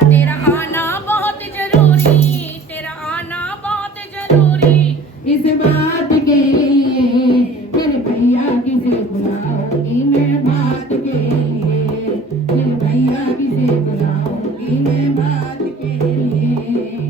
तेरा आना बहुत जरूरी, तेरा आना बहुत जरूरी। इस बात के लिए मेरे भैया किसे बुलाऊंगी मैं बात के लिए, मेरे भैया किसे बुलाऊंगी मैं बात के लिए।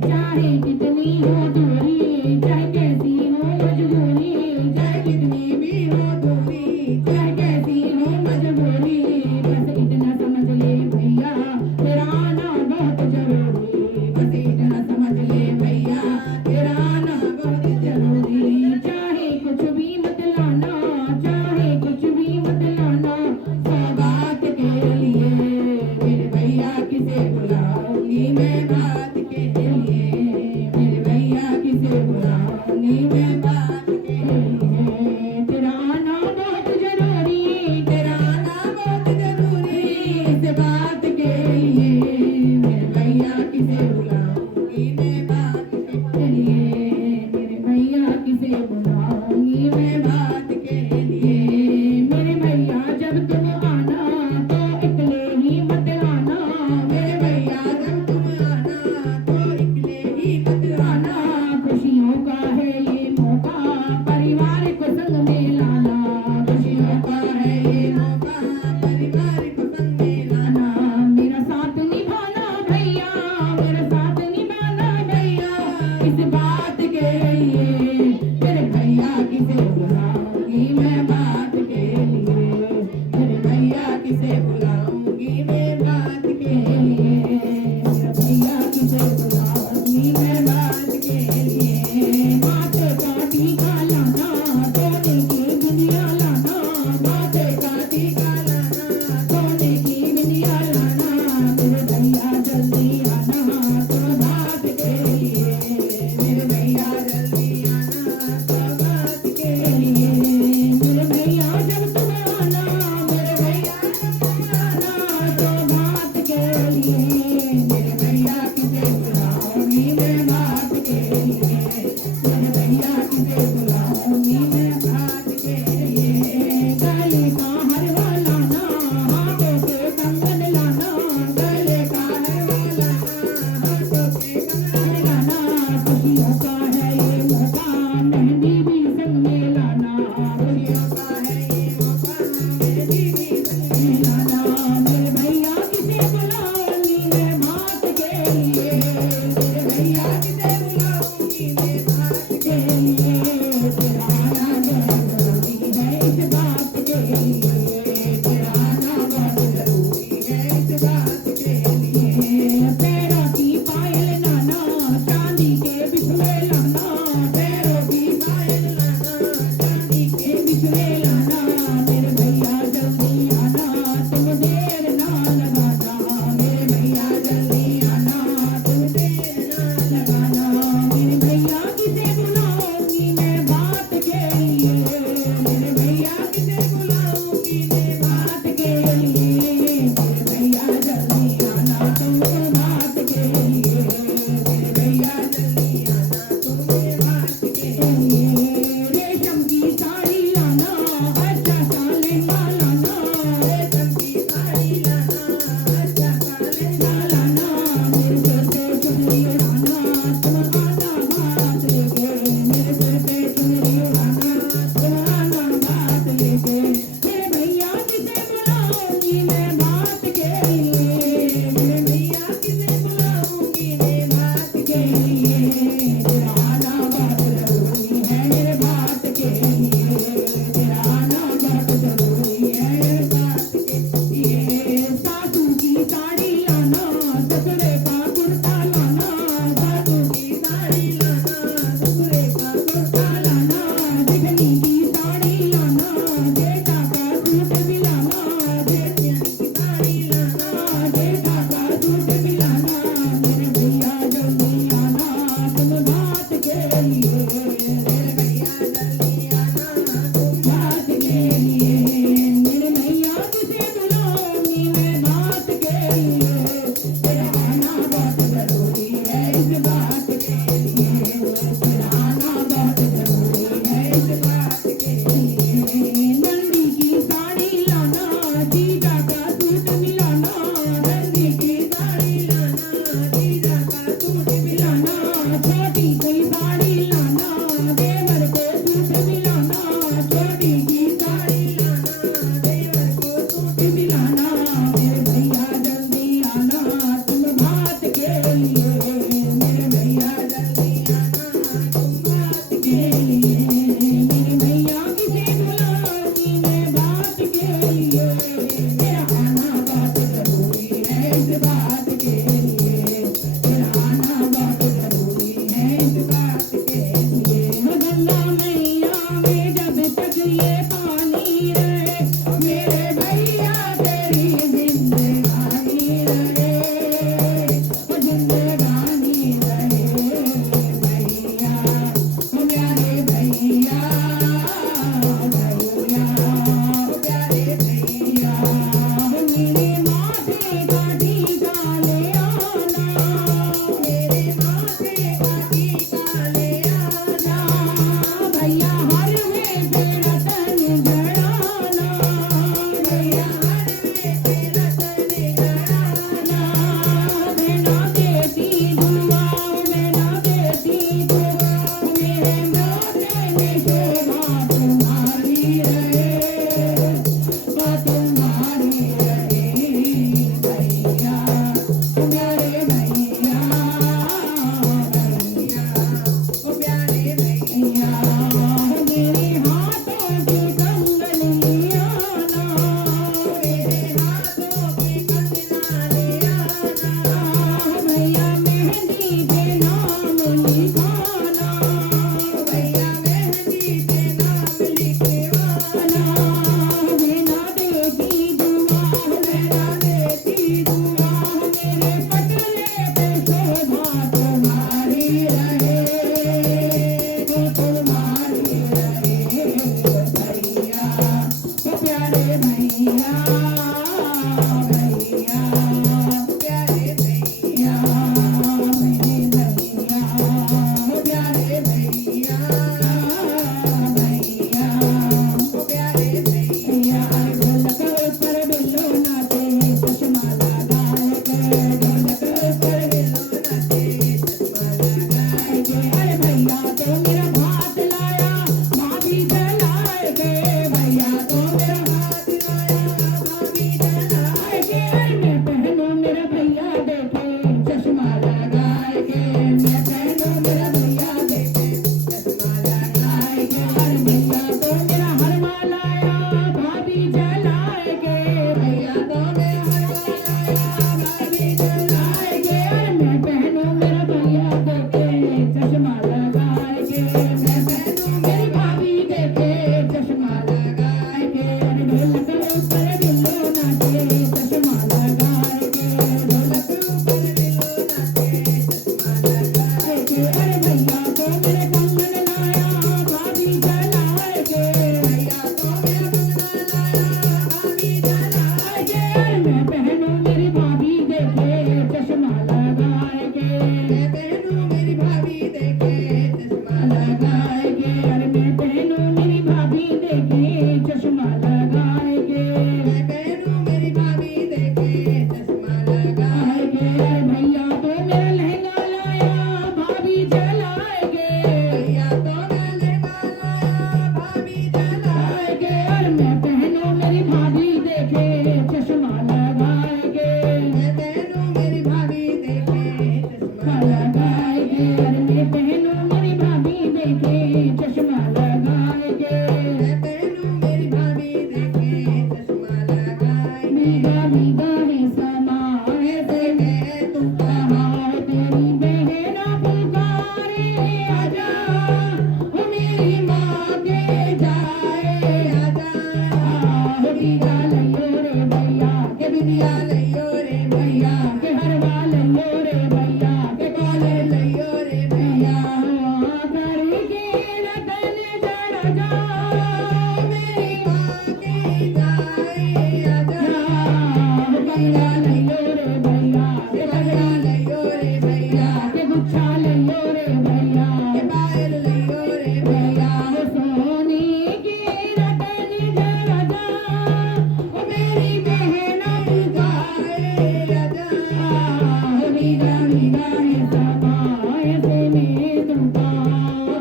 चाहे कितनी हो दूरी, चाहे कैसी हो मजबूरी, चाहे कितनी भी हो दूरी, चाहे कैसी हो मजबूरी, बस इतना समझ ले भैया तेरा आना बहुत जरूरी, बस इतना समझ ले भैया तेरा आना बहुत जरूरी। चाहे कुछ भी मत लाना, चाहे कुछ भी मत लाना, सौगात के लिए मेरे भैया किसे बुलाऊंगी मैं बात के लिए, मेरे भैया किसे बुलाऊंगी मैं बात के लिए। तेरा आना बहुत जरूरी, तेरा आना बहुत जरूरी, इस बात के लिए मेरे भैया किसे बुलाऊंगी मैं बात के लिए, मेरे भैया किसे बुलाऊंगी मैं बात के लिए। मेरे भैया जब तुम आना तो इकले ही मत आना, मेरे भैया जब तुम आना तो इकले ही मत आना। खुशियों का है ये मौका, परिवार को संग में लाना, खुशियों का है ये मौका, परिवार को संग में लाना। मेरा साथ निभाना भैया, मेरा साथ निभाना भैया, इस बात के लिए मेरे भैया किसे बुलाऊंगी मैं बात के लिए, मेरे भैया किसे बुलाऊंगी मैं बात के लिए, मेरे भैया किसे बुलाऊंगी मैं बात के लिए। माथे का टीका लाना, सोने की बिंदिया लाना, माथे का टीका लाना, सोने की बिंदिया लाना, मेरे भैया जल्दी आना तो बात के लिए, मेरे भैया जल्दी आना तो बात के लिए। मेरे भैया जब तुम आना, मेरे भैया जब तुम आना बिंदिया लइयो रे भैया के हरवा लइयो रे भैया के काले लइयो रे भैया करके रतन जड़ जा मेरी माँ के जाए आजा बंगला लइयो रे भैया के बंगला लइयो रे भैया के गुच्छा लइयो रे भैया के पायल लइयो रे भैया सोनी की रतन जड़ जा ओ मेरी बहन पुकारे आजा भीगा भीगा है समाए से मेरे तुका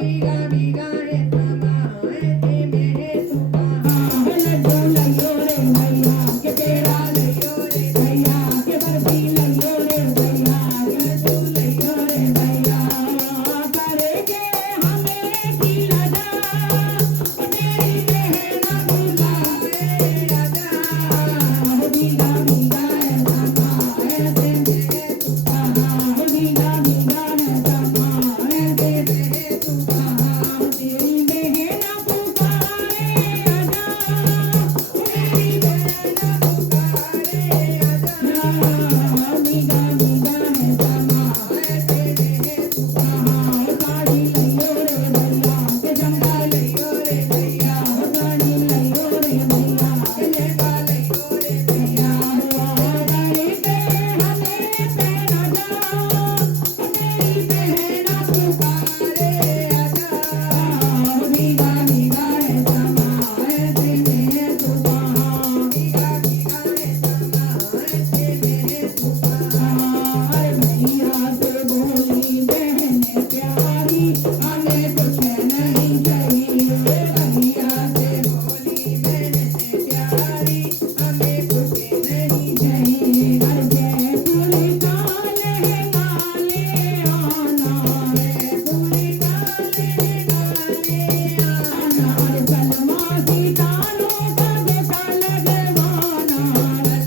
भीगा भीगा है समाए से मेरे तुका लड्डू लइयो रे भैया के पेड़ा लइयो रे भैया के बर्फी लइयो रे भैया के लड्डू लइयो रे भैया करके हमें खिला जा ओ मेरी बहन पुकारे आजा भीगा भीगा है समाए से मेरे तुका भीगा भीगा है समाए से मेरे तुका तेरी बहन पुकारे आजा मेरी बहन पुकारे आजा भीगा भीगा है समाए से मेरे तुका साड़ी लइयो रे भैया के जंगा लइयो रे भैया साड़ी लइयो रे भैया के लहंगा लइयो रे भैया गाड़ी पे हमें पहना जा मेरी बहन पुकारे आजा भीगा भीगा है समाए से मेरे तुका भीगा भीगा है समाए से मेरे तुका भैया से बोली बहन प्यारी हमें कुछ नहीं चाहिए भैया से बोली बहन प्यारी हमें कुछ नहीं चाहिए हर जयपुर का लहंगा ले आना जयपुर का लहंगा ले आना सलमा सितारों का गोटा लगवाना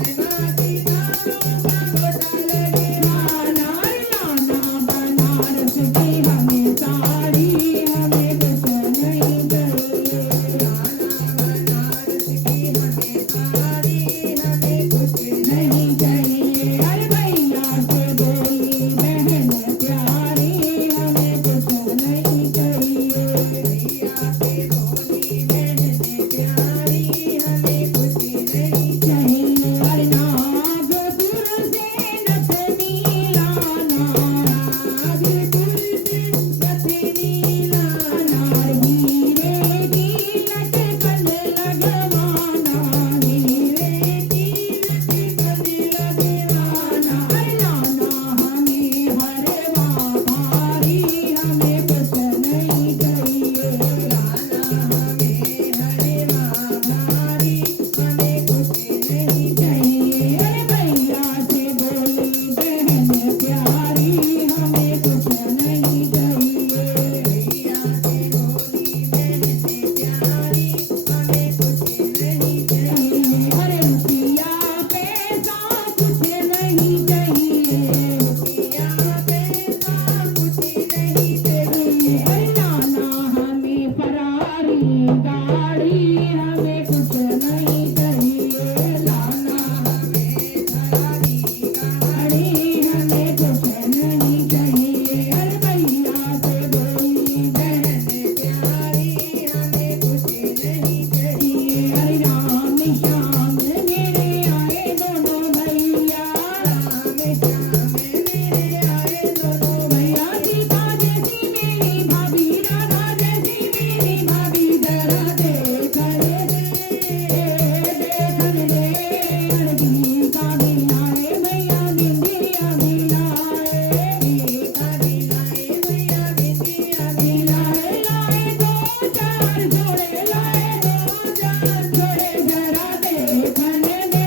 सलमा सितारों का गोटा लगवाना लाना बनारस की हमें साड़ी हमें कुछ नहीं चाहिए लाना बनारस की हमें साड़ी हमें कुछ नहीं चाहिए अरे भैया से बोली बहन प्यारी हमें कुछ नहीं चाहिए भैया से बोली बहन प्यारी हमें कुछ नहीं चाहिए अरे नागपुर से नथनी लाना नागपुर से नथनी लाना हीरे की लटकन लगवाना हीरे की लटकन लगवाना अरे लाना हमें हरवा भारी हमें कुछ नहीं चाहिए लाना हमें हरवा भारी हमें कुछ नहीं चाहिए अरे भैया से बोली बहन प्यारी हमें कुछ नहीं चाहिए भैया से बोली बहन प्यारी हमें कुछ नहीं चाहिए अरे रुपया पैसा कुछ नहीं चाहिए रुपया पैसा कुछ नहीं चाहिए अरे लाना हमें फरारी गाड़ी हमें कुछ नहीं चाहिए लाना हमें फरारी गाड़ी हमें कुछ नहीं चाहिए अरे भैया से बोली बहन प्यारी हमें कुछ नहीं चाहिए अरे राम श्याम मेरे आए दोनों भैया राम श्याम मेरे आए दोनों भैया सीता जैसी मेरी भाभी राधा जैसी मेरी भाभी जरा देखन दे अड़गी का भी लाए भैया बिंदिया भी लाए का भी लाए भैया बिंदिया भी लाए लाए दो चार जोड़े लाए दो चार जोड़े जरा देखन दे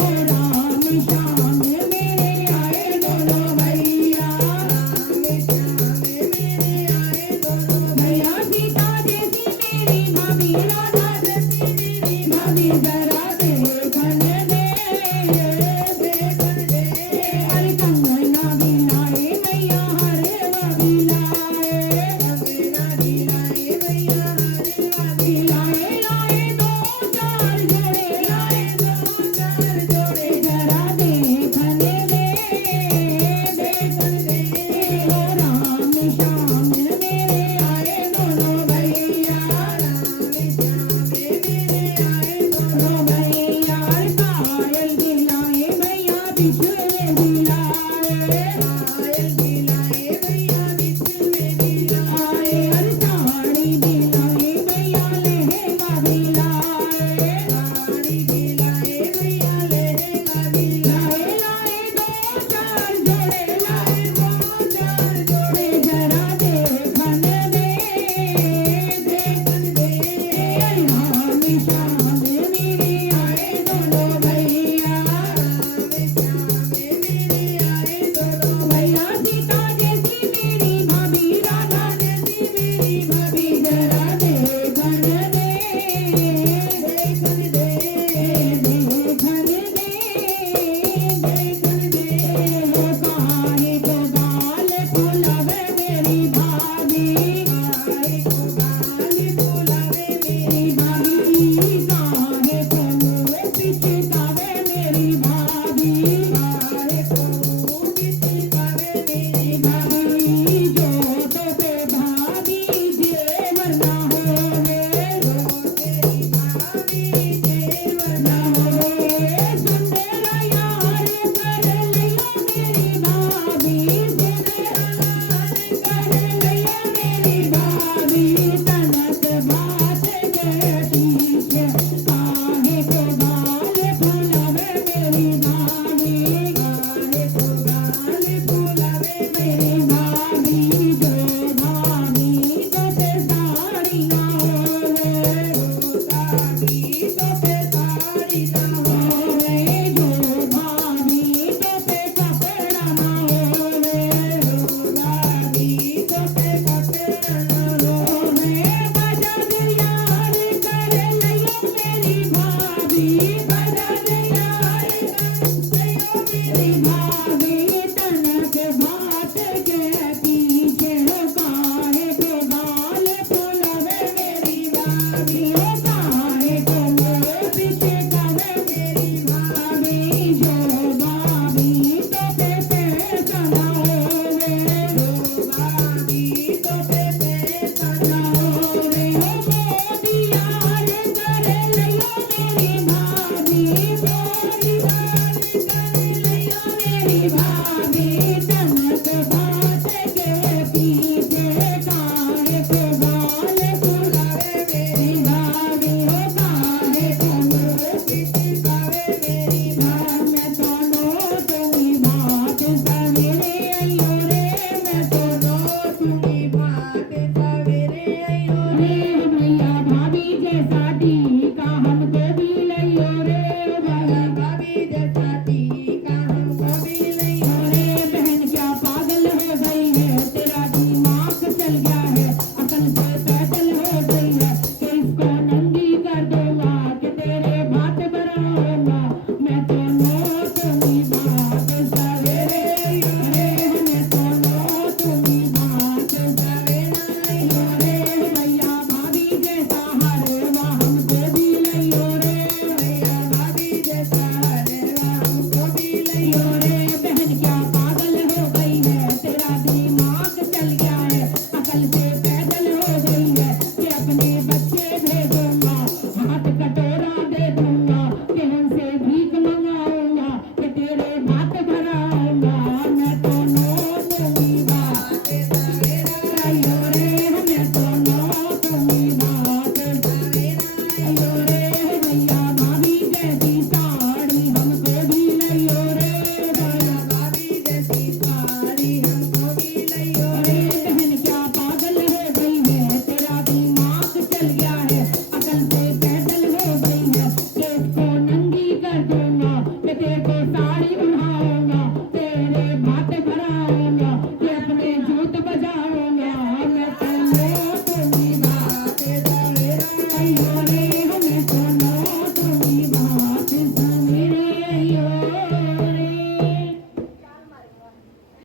हो राम श्याम मेरे आए दोनों भैया राम श्याम मेरे आए दोनों भैया सीता जैसी मेरी भाभी राधा जैसी मेरी भाभी जरा